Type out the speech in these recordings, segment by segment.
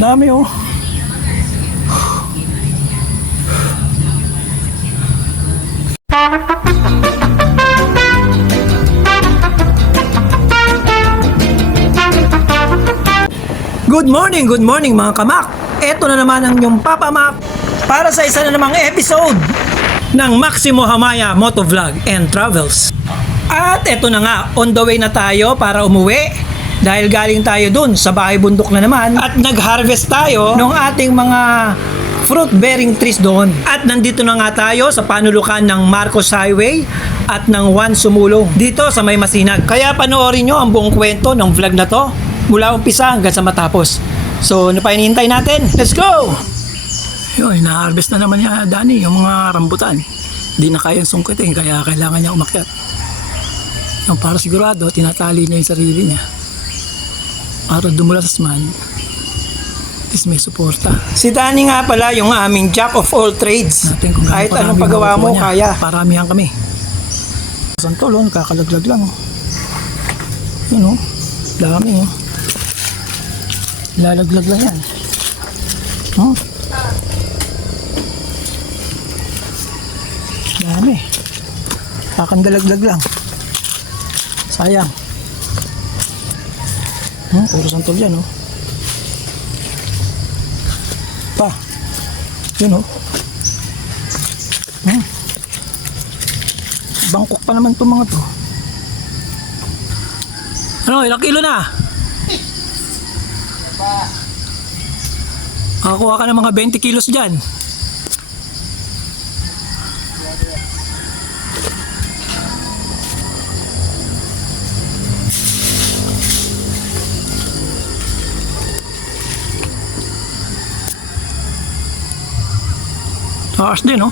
Dami oh. Good morning mga kamak. Ito na naman ang inyong Papa Mac para sa isa na namang episode ng Maximo Hamaya Motovlog and Travels. At ito na nga, on the way na tayo para umuwi dahil galing tayo dun sa bahay bundok na naman at nag-harvest tayo ng ating mga fruit bearing trees doon. At nandito na nga tayo sa panulukan ng Marcos Highway at ng Juan Sumulong dito sa May Masinag. Kaya panoorin nyo ang buong kwento ng vlog na to mula umpisa hanggang sa matapos. So, ano pa hinihintay natin? Let's go! Yun, na-harvest na naman niya Dani yung mga rambutan. Hindi na kayang sungkitin kaya kailangan niya umakyat. Yung para sigurado, tinatali niya yung sarili niya. Para dumulas man, at least may suporta. Si Dani nga pala yung aming jack of all trades. Kahit anong paggawa mo, kaya. Paramihan kami. Santol, kakalaglag lang. Yun dami lalaglag lang yan. Dami. Kakandalaglag lang. Sayang. Puro santol yan Pa. Yun Bangkok pa naman itong mga to. Ano, ilang kilo na? Makakuha ka ng mga 20 kilos dyan. Taas din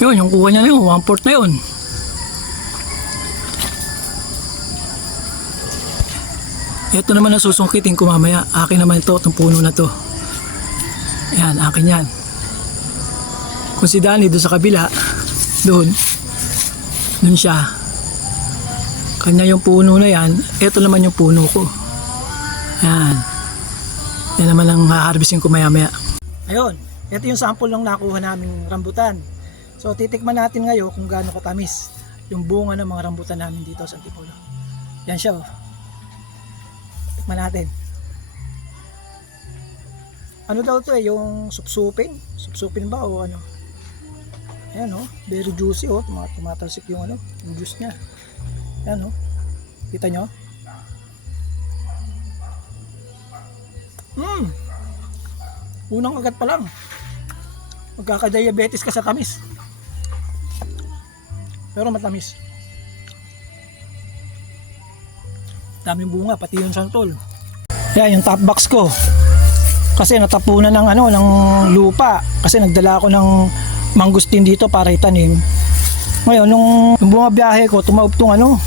Yun, yung kuha niya na yun, 1/4 na yun. Ito naman ang susungkitin ko mamaya. Akin naman ito, itong puno na to. Ayan, akin yan. Kung si Dani doon sa kabila, doon siya. Kanya yung puno na yan, ito naman yung puno ko. Ayan. Yan naman ang ha-harvestin ko maya-maya. Ayun, ito yung sample ng nakuha naming rambutan. So titikman natin ngayon kung gaano katamis yung bunga ng mga rambutan namin dito sa Antipolo. Yan siya Tikman natin. Ano daw to yung supsupin? Supsupin ba o ano? Ayan very juicy tumatalsik yung yung juice niya. Ayan kita nyo? Unang agad pa lang magkaka-diabetes ka sa tamis. Pero matamis. Daming bunga, pati yung santol. Yan, yung top box ko. Kasi natapunan ng ng lupa. Kasi nagdala ako ng mangustin dito para itanim. Ngayon, nung bumabiyahe ko, tumawag tong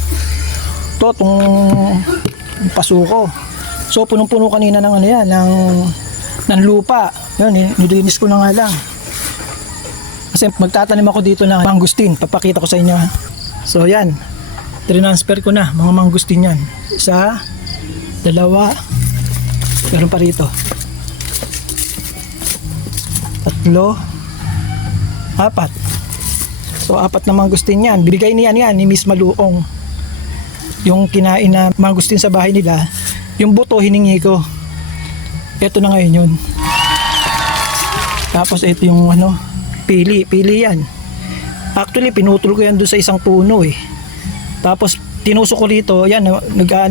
tong pasuko. So, punong-puno kanina ng ng lupa. Yun, nilinis ko na nga lang. Kasi magtatanim ako dito ng mangustin. Papakita ko sa inyo. So yan. Transfer ko na mga mangustin yan. 1, 2. Meron pa rito. 3, 4. So 4 na mangustin yan. Bigay niyan ni Miss Maluong. Yung kinain na mangustin sa bahay nila. Yung buto hiningi ko. Ito na ngayon yun. Tapos ito yung pili yan. Actually pinutol ko yan doon sa isang puno Tapos tinusok ko rito, yan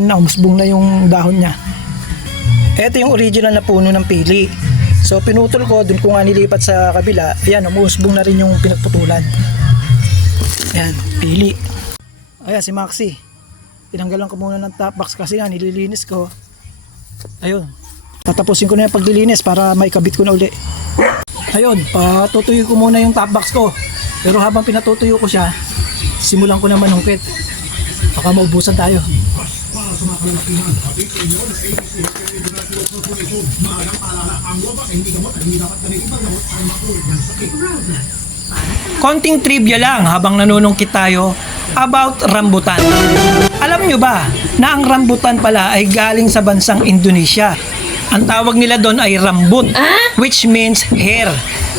umusbong na yung dahon niya. Ito yung original na puno ng pili. So pinutol ko, doon ko nga nilipat sa kabila. Yan, umusbong na rin yung pinagputulan. Yan, pili. Ayan si Maxi. Tinanggalan ko muna ng top box kasi nga nililinis ko. Ayun. Tatapusin ko na yung paglilinis para maikabit ko na uli. Ayun, patutuyo ko muna yung top box ko. Pero habang pinatutuyo ko siya, simulan ko na manungkit. Baka maubusan tayo. Konting trivia lang habang nanunungkit tayo about rambutan. Alam nyo ba na ang rambutan pala ay galing sa bansang Indonesia? Ang tawag nila doon ay rambut, which means hair.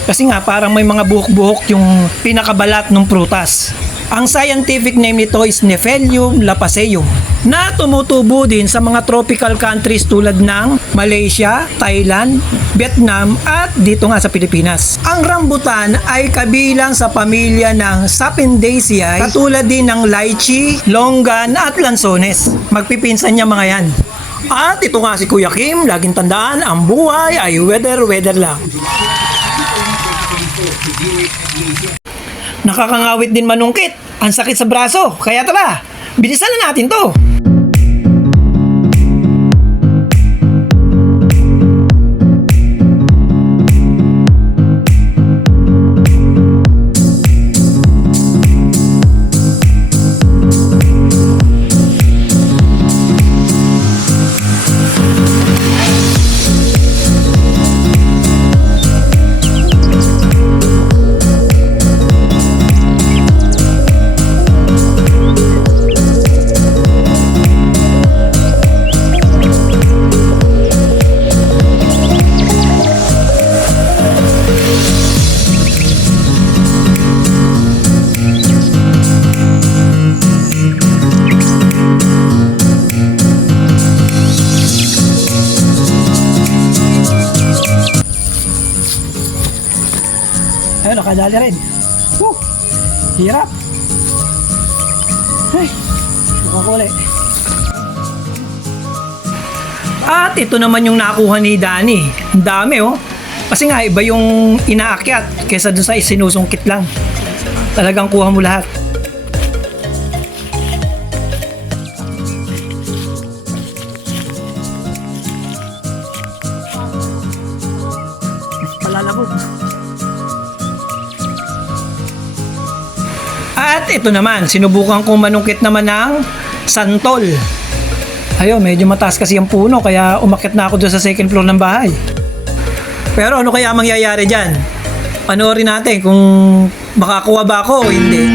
Kasi nga parang may mga buhok-buhok yung pinakabalat ng prutas. Ang scientific name nito is Nephelium lapaceum na tumutubo din sa mga tropical countries tulad ng Malaysia, Thailand, Vietnam at dito nga sa Pilipinas. Ang rambutan ay kabilang sa pamilya ng Sapindaceae katulad din ng lychee, longgan at lansones. Magpipinsan niya mga yan. At ito nga si Kuya Kim, laging tandaan, ang buhay ay weather lang. Nakakangawit din manungkit. Ang sakit sa braso. Kaya tara, bilisan na natin to. Ayun, nakadali rin. Woo! Hirap. Ay, nakakuli. At ito naman yung nakuha ni Danny. Ang dami oh. Kasi nga iba yung inaakyat kaysa dun sa isinusungkit lang. Talagang kuha mo lahat. Palalabog. At ito naman, sinubukan kong manungkit naman ng santol. Ayun, medyo mataas kasi yung puno kaya umakyat na ako doon sa second floor ng bahay. Pero ano kaya mangyayari dyan? Panoorin natin kung makakuha ba ako o hindi.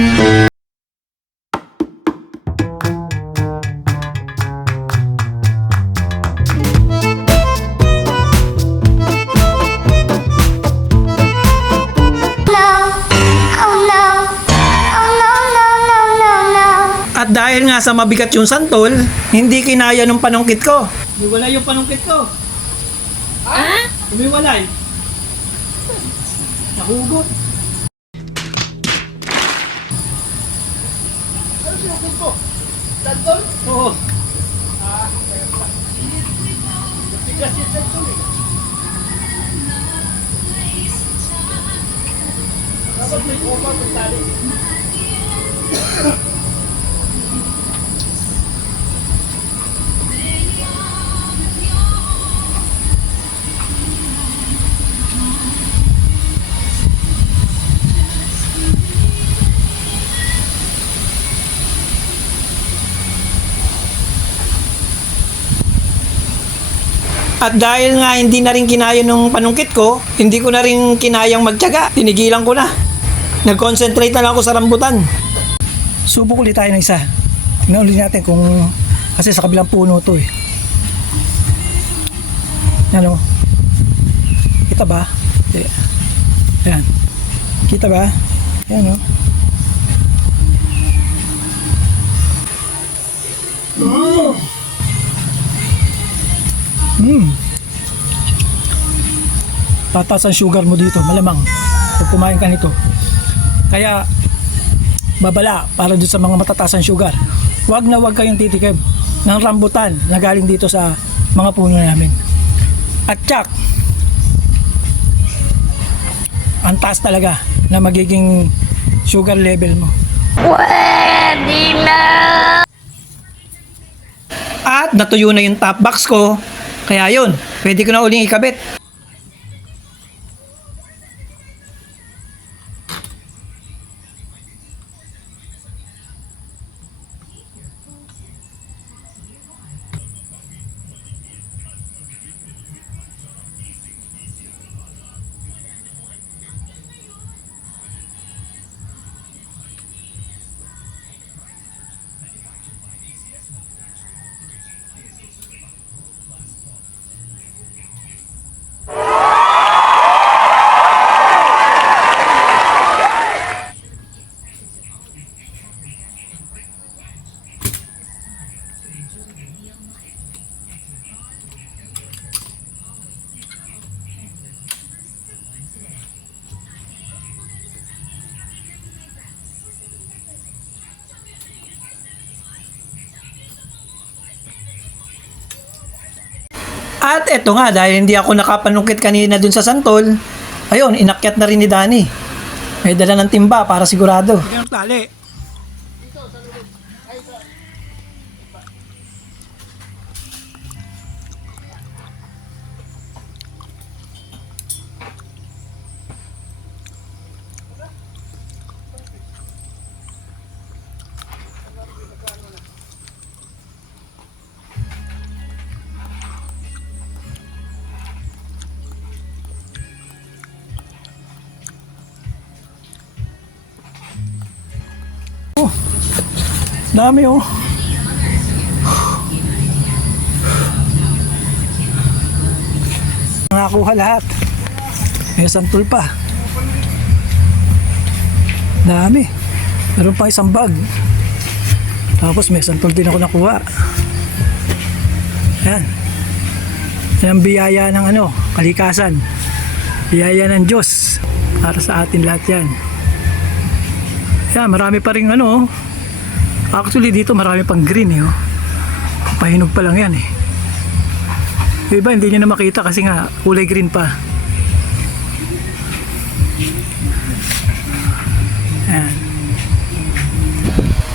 At dahil nga sa mabigat yung santol, hindi kinaya ng panungkit ko. Umiwalay yung panungkit ko. Umiwalay. Nahugot. Ano sinugot ko? Santol? Oo. Tigas yung santol eh. Dapat may kumang magtali. At dahil nga hindi na rin kinaya nung panungkit ko, hindi ko na rin kinayang magtiyaga. Tinigilan ko na. Nag-concentrate na lang ako sa rambutan. Subok ulit tayo ng isa. Tingnan ulit natin kung... Kasi sa kabilang puno to eh. Yan o. Kita ba? Yan. Kita ba? Yan o. Tataas ang sugar mo dito, malamang pag kumain ka nito. Kaya babala para doon sa mga matataas ang sugar. Huwag na huwag kayong titikim ng rambutan na galing dito sa mga puno namin. At tsak, ang taas talaga na magiging sugar level mo. Pwede na! At natuyo na yung top box ko. Kaya yun, pwede ko na uling ikabit. At eto nga, dahil hindi ako nakapanungkit kanina dun sa santol, ayun, inakyat na rin ni Danny. May dala ng timba para sigurado. Tali. Dami oh. Nakakuha lahat. May santol pa. Dami. Meron pa isang bag. Tapos may santol din ako nakuha. Yan. Yan ang biyaya ng kalikasan. Biyaya ng Diyos. Para sa atin lahat yan. Yan, marami pa rin Actually dito marami pang green oh. Pahinog pa lang yan eh. Yung iba hindi nyo na makita kasi nga kulay green pa. Yan.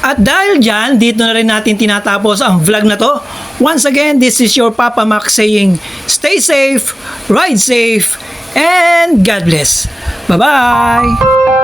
At dahil dyan, dito na rin natin tinatapos ang vlog na to. Once again, this is your Papa Max saying, stay safe, ride safe, and God bless. Bye-bye!